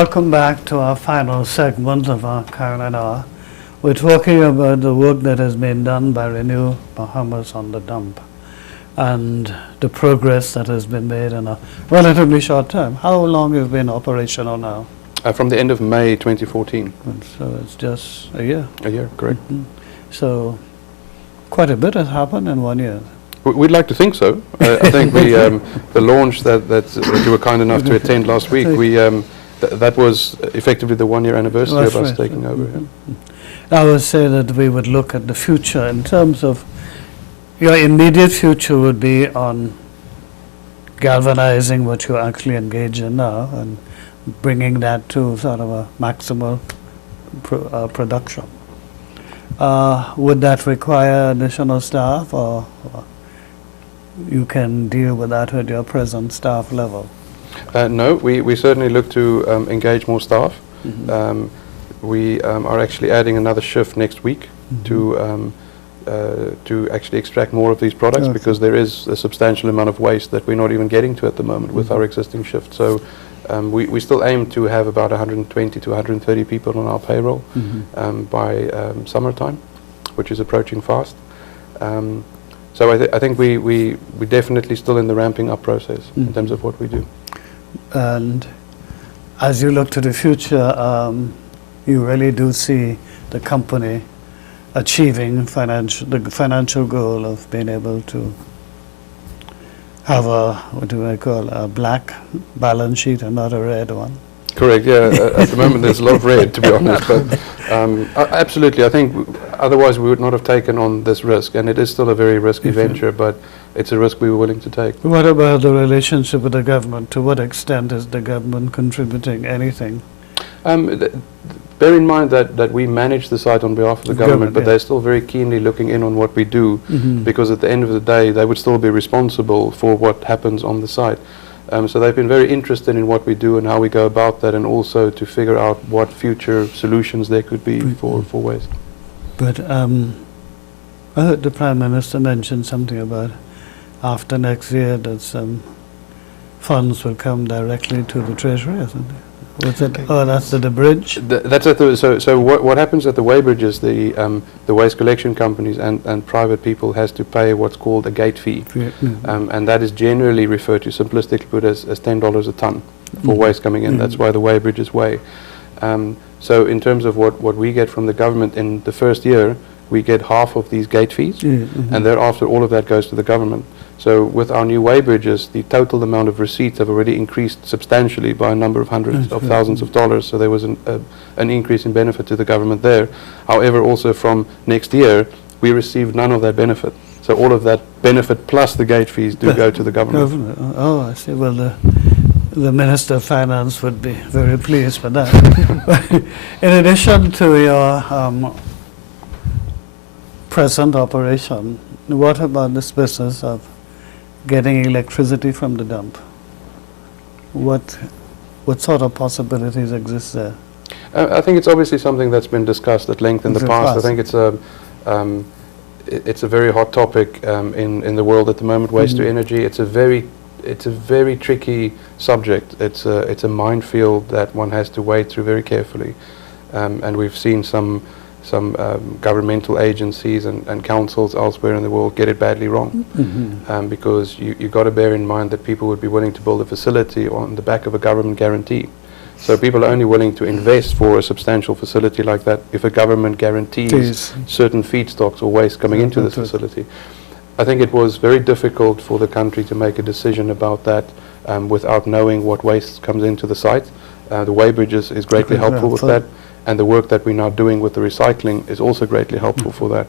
Welcome back to our final segment of our Carinine Hour. We're talking about the work that has been done by Renew Bahamas on the dump and the progress that has been made in a relatively short time. How long have you been operational now? From the end of May 2014. And so it's just a year. A year, correct. So quite a bit has happened in 1 year. We'd like to think so. I think we, the launch that you were kind enough to attend last week, that was effectively the 1 year anniversary of us taking over. I would say that we would look at the future in terms of your immediate future would be on galvanizing what you actually engage in now and bringing that to sort of a maximal production. Would that require additional staff, or you can deal with that with your present staff level? No, we certainly look to engage more staff. We are actually adding another shift next week to actually extract more of these products, because there is a substantial amount of waste that we're not even getting to at the moment with our existing shift. So we still aim to have about 120 to 130 people on our payroll by summertime, which is approaching fast. So I think we're definitely still in the ramping up process in terms of what we do. And as you look to the future, you really do see the company achieving the financial goal of being able to have what do I call, a black balance sheet and not a red one? Correct, yeah. At the moment there's a lot of red, to be honest, but absolutely. I think otherwise we would not have taken on this risk, and it is still a very risky venture, but it's a risk we were willing to take. What about the relationship with the government? To what extent is the government contributing anything? Bear in mind that we manage the site on behalf of the government, but they're still very keenly looking in on what we do, because at the end of the day they would still be responsible for what happens on the site. So they've been very interested in what we do and how we go about that, and also to figure out what future solutions there could be for waste. But I heard the Prime Minister mention something about after next year that some funds will come directly to the Treasury, isn't it? Oh, that's at the bridge? That's at the, so what happens at the weighbridge is the waste collection companies and private people has to pay what's called a gate fee. And that is generally referred to, simplistically put, as $10 a ton for waste coming in. That's why the weighbridges weigh. So in terms of what we get from the government in the first year, we get half of these gate fees, and thereafter all of that goes to the government. So with our new weighbridges, the total amount of receipts have already increased substantially by a number of hundreds of thousands of dollars. So there was an increase in benefit to the government there. However, also from next year, we receive none of that benefit. So all of that benefit plus the gate fees do go to the government. Oh, I see. Well, the Minister of Finance would be very pleased with that. In addition to your present operation, what about this business of getting electricity from the dump? What sort of possibilities exist there? I think it's obviously something that's been discussed at length in the past. I think it's a very hot topic in the world at the moment. Waste to energy. It's a very tricky subject. It's a minefield that one has to wade through very carefully, and we've seen some governmental agencies and councils elsewhere in the world get it badly wrong, because you've got to bear in mind that people would be willing to build a facility on the back of a government guarantee. So people are only willing to invest for a substantial facility like that if a government guarantees certain feedstocks or waste coming into this facility. I think it was very difficult for the country to make a decision about that without knowing what waste comes into the site. The weighbridges is greatly helpful with that. And the work that we're now doing with the recycling is also greatly helpful for that.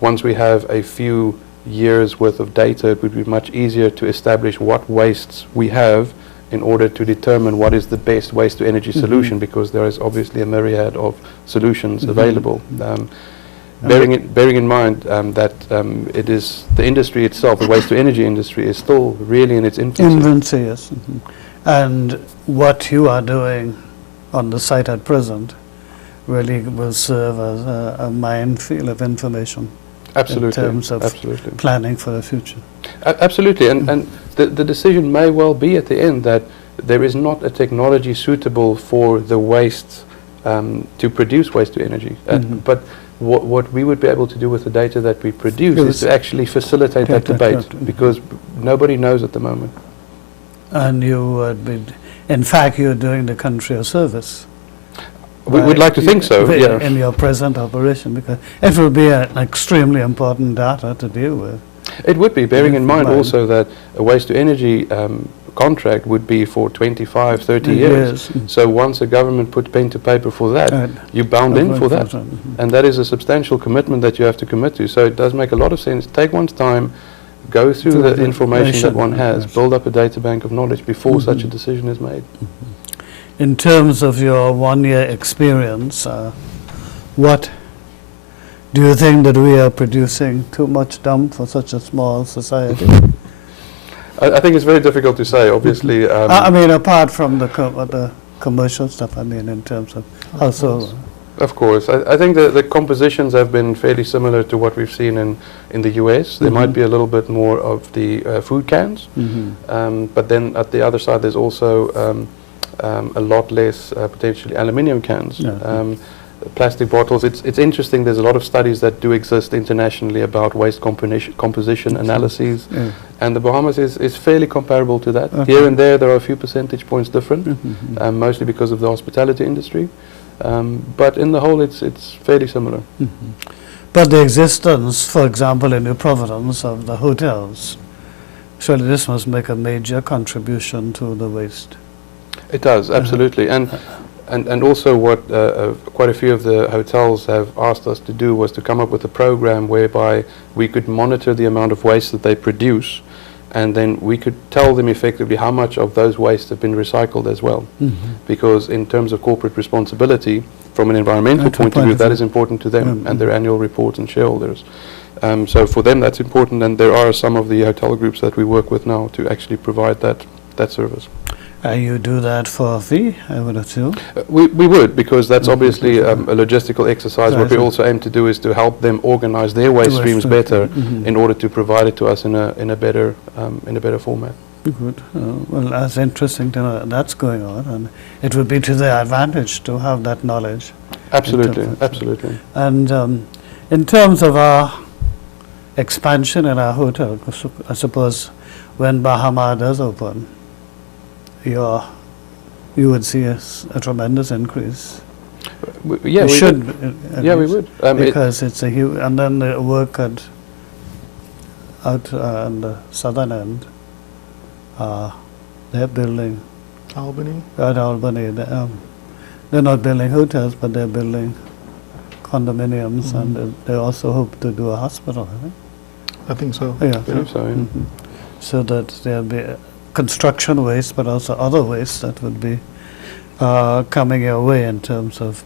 Once we have a few years worth of data, it would be much easier to establish what wastes we have in order to determine what is the best waste to energy solution, because there is obviously a myriad of solutions available. Bearing in mind that it is the industry itself, the waste to energy industry, is still really in its infancy. Yes. And what you are doing on the site at present really will serve as a minefield of information. Absolutely. In terms of planning for the future. Absolutely, and the decision may well be at the end that there is not a technology suitable for the waste to produce waste to energy. But what we would be able to do with the data that we produce is to actually facilitate that debate, because nobody knows at the moment. And you would be, in fact, you're doing the country a service. We would like to think so, yeah. In your present operation, because it will be an extremely important data to deal with. It would be, bearing in mind also that a waste to energy contract would be for 25, 30 years. So once a government put pen to paper for that, you bound in for that. And that is a substantial commitment that you have to commit to. So it does make a lot of sense. Take one's time, go through the information that one has, build up a data bank of knowledge before such a decision is made. In terms of your one-year experience, what do you think that we are producing too much dump for such a small society? I think it's very difficult to say, obviously. I mean, apart from the commercial stuff, I mean, in terms of household. Of course. I think the compositions have been fairly similar to what we've seen in the US. There might be a little bit more of the food cans, but then at the other side there's also a lot less potentially aluminium cans. Plastic bottles. It's interesting. There's a lot of studies that do exist internationally about waste composition analyses, and the Bahamas is fairly comparable to that. Here and there are a few percentage points different, mostly because of the hospitality industry. But in the whole, it's fairly similar. But the existence, for example, in New Providence of the hotels, surely this must make a major contribution to the waste. It does, absolutely. And also what quite a few of the hotels have asked us to do was to come up with a program whereby we could monitor the amount of waste that they produce, and then we could tell them effectively how much of those wastes have been recycled as well. Because in terms of corporate responsibility, from an environmental point of view, that is important to them and their annual reports and shareholders. So for them that's important, and there are some of the hotel groups that we work with now to actually provide that service. You do that for a fee, I would assume? We would, because that's obviously a logistical exercise. What we also aim to do is to help them organize their waste streams better in order to provide it to us in a better format. Good. Well, that's interesting to know that that's going on, and it would be to their advantage to have that knowledge. Absolutely, absolutely. And in terms of our expansion in our hotel, I suppose when Bahama does open, you would see a tremendous increase. We should. We would. Because it's a huge, and then the work out on the southern end, they're building. Albany? At Albany. They're not building hotels, but they're building condominiums, and they also hope to do a hospital, I think. I think so. Yeah. I think so, yeah. So that there'll be construction waste, but also other waste that would be coming your way in terms of,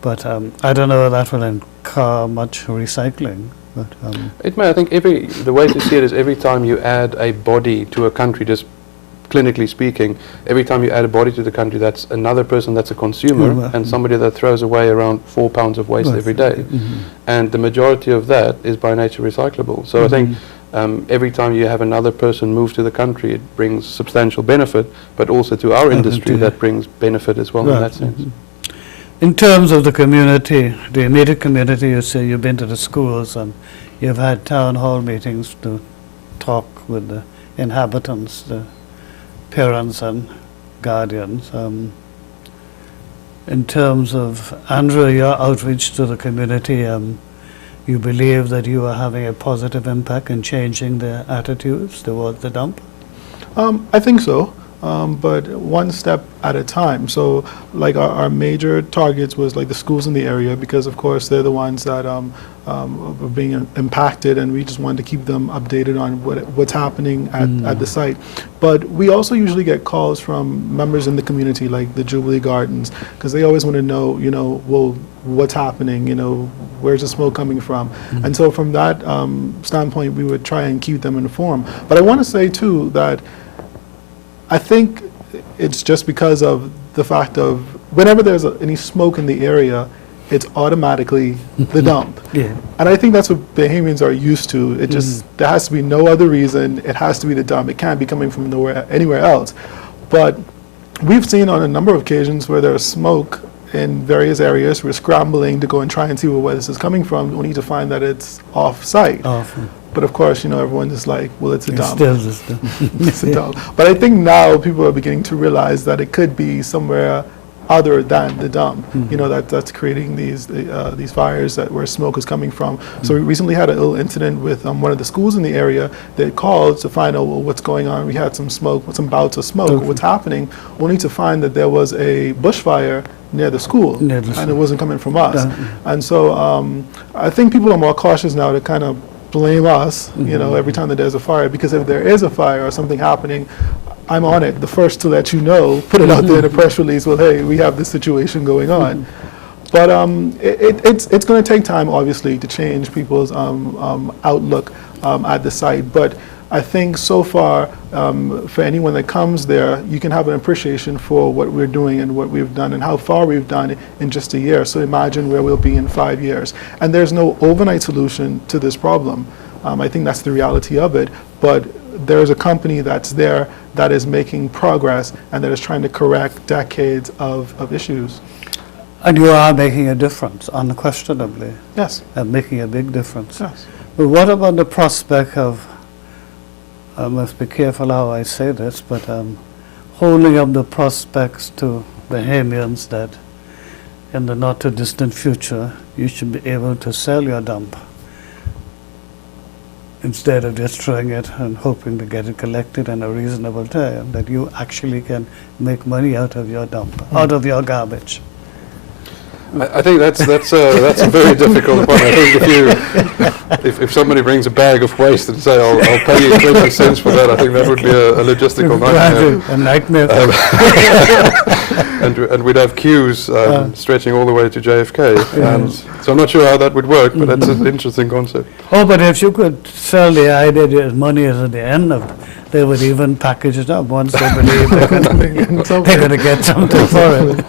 but I don't know if that will incur much recycling. But it may. I think the way to see it is every time you add a body to a country, just clinically speaking, every time you add a body to the country, that's another person that's a consumer and somebody that throws away around 4 pounds of waste every day. And the majority of that is by nature recyclable. So I think every time you have another person move to the country, it brings substantial benefit, but also to our industry that brings benefit as well in that sense. In terms of the community, the immediate community, you say you've been to the schools and you've had town hall meetings to talk with the inhabitants, the parents and guardians. In terms of, Andrew, your outreach to the community, you believe that you are having a positive impact in changing their attitudes towards the dump? I think so, but one step at a time. So like our major targets was like the schools in the area, because of course they're the ones that are being impacted, and we just wanted to keep them updated on what's happening at the site. But we also usually get calls from members in the community, like the Jubilee Gardens, because they always want to know, well, what's happening, where's the smoke coming from? And so from that standpoint, we would try and keep them informed. But I want to say too that I think it's just because of the fact of whenever there's any smoke in the area, it's automatically the dump. And I think that's what Bahamians are used to. It just, there has to be no other reason. It has to be the dump. It can't be coming from anywhere else. But we've seen on a number of occasions where there's smoke in various areas. We're scrambling to go and try and see where this is coming from, only to find that it's off-site. Often. But of course, everyone is like, well, it's a It's dump. still just the It's a dump. But I think now people are beginning to realize that it could be somewhere other than the dump. That's creating these fires where smoke is coming from. So we recently had a little incident with one of the schools in the area. They called to find out what's going on. We had some smoke, some bouts of smoke. Okay. What's happening? Only to find that there was a bushfire near the school, Near the and school. it wasn't coming from us. Done. And so I think people are more cautious now to kind of blame us, every time that there's a fire, because if there is a fire or something happening, I'm on it, the first to let you know, put it out there in a press release, well, hey, we have this situation going on. But it's going to take time, obviously, to change people's outlook at the site. But I think so far, for anyone that comes there, you can have an appreciation for what we're doing and what we've done and how far we've done in just a year. So imagine where we'll be in 5 years. And there's no overnight solution to this problem. I think that's the reality of it. But there's a company that's there that is making progress and that is trying to correct decades of issues. And you are making a difference, unquestionably, Yes. and making a big difference. Yes. But what about the prospect of, I must be careful how I say this, but holding up the prospects to Bahamians that in the not too distant future you should be able to sell your dump instead of just throwing it and hoping to get it collected in a reasonable time, that you actually can make money out of your dump, out of your garbage. I think that's a very difficult one. I think if somebody brings a bag of waste and say I'll pay you 20 cents for that, I think that would be a logistical nightmare. A nightmare. And we'd have queues stretching all the way to JFK. Yes. So I'm not sure how that would work, but that's an interesting concept. Oh, but if you could sell the idea that money is at the end of it, they would even package it up once they believe they're going to get something for it.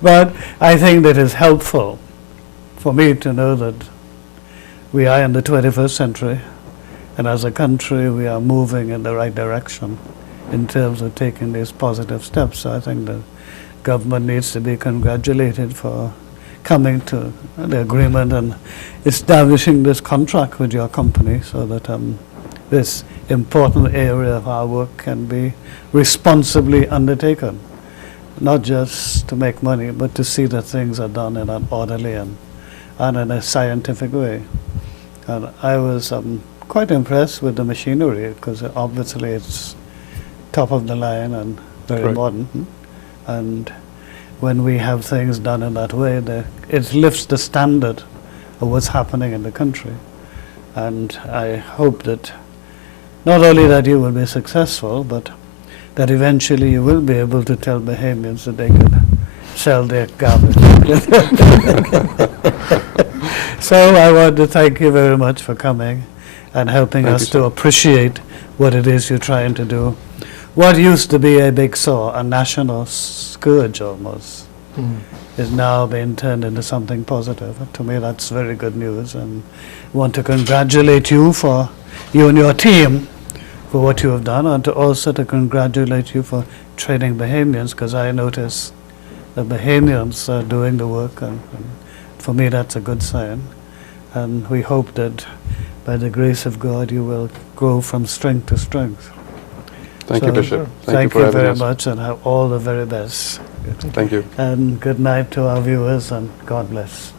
But I think that it's helpful for me to know that we are in the 21st century, and as a country we are moving in the right direction in terms of taking these positive steps. So I think the government needs to be congratulated for coming to the agreement and establishing this contract with your company so that this important area of our work can be responsibly undertaken. Not just to make money, but to see that things are done in an orderly and in a scientific way. And I was quite impressed with the machinery, because obviously it's top of the line and very Correct. modern. And when we have things done in that way, it lifts the standard of what's happening in the country. And I hope that not only that you will be successful, but that eventually you will be able to tell Bahamians that they can sell their garbage. So I want to thank you very much for coming and helping Thank us you, to sir. appreciate what it is you're trying to do. What used to be a big sore, a national scourge almost, is now being turned into something positive. To me, that's very good news, and I want to congratulate you and your team for what you have done, and also to congratulate you for training Bahamians, because I notice the Bahamians are doing the work, and for me that's a good sign. And we hope that by the grace of God you will grow from strength to strength. Thank you, So, Bishop. Thank for you having very us. much, and have all the very best. Thank you. And good night to our viewers, and God bless.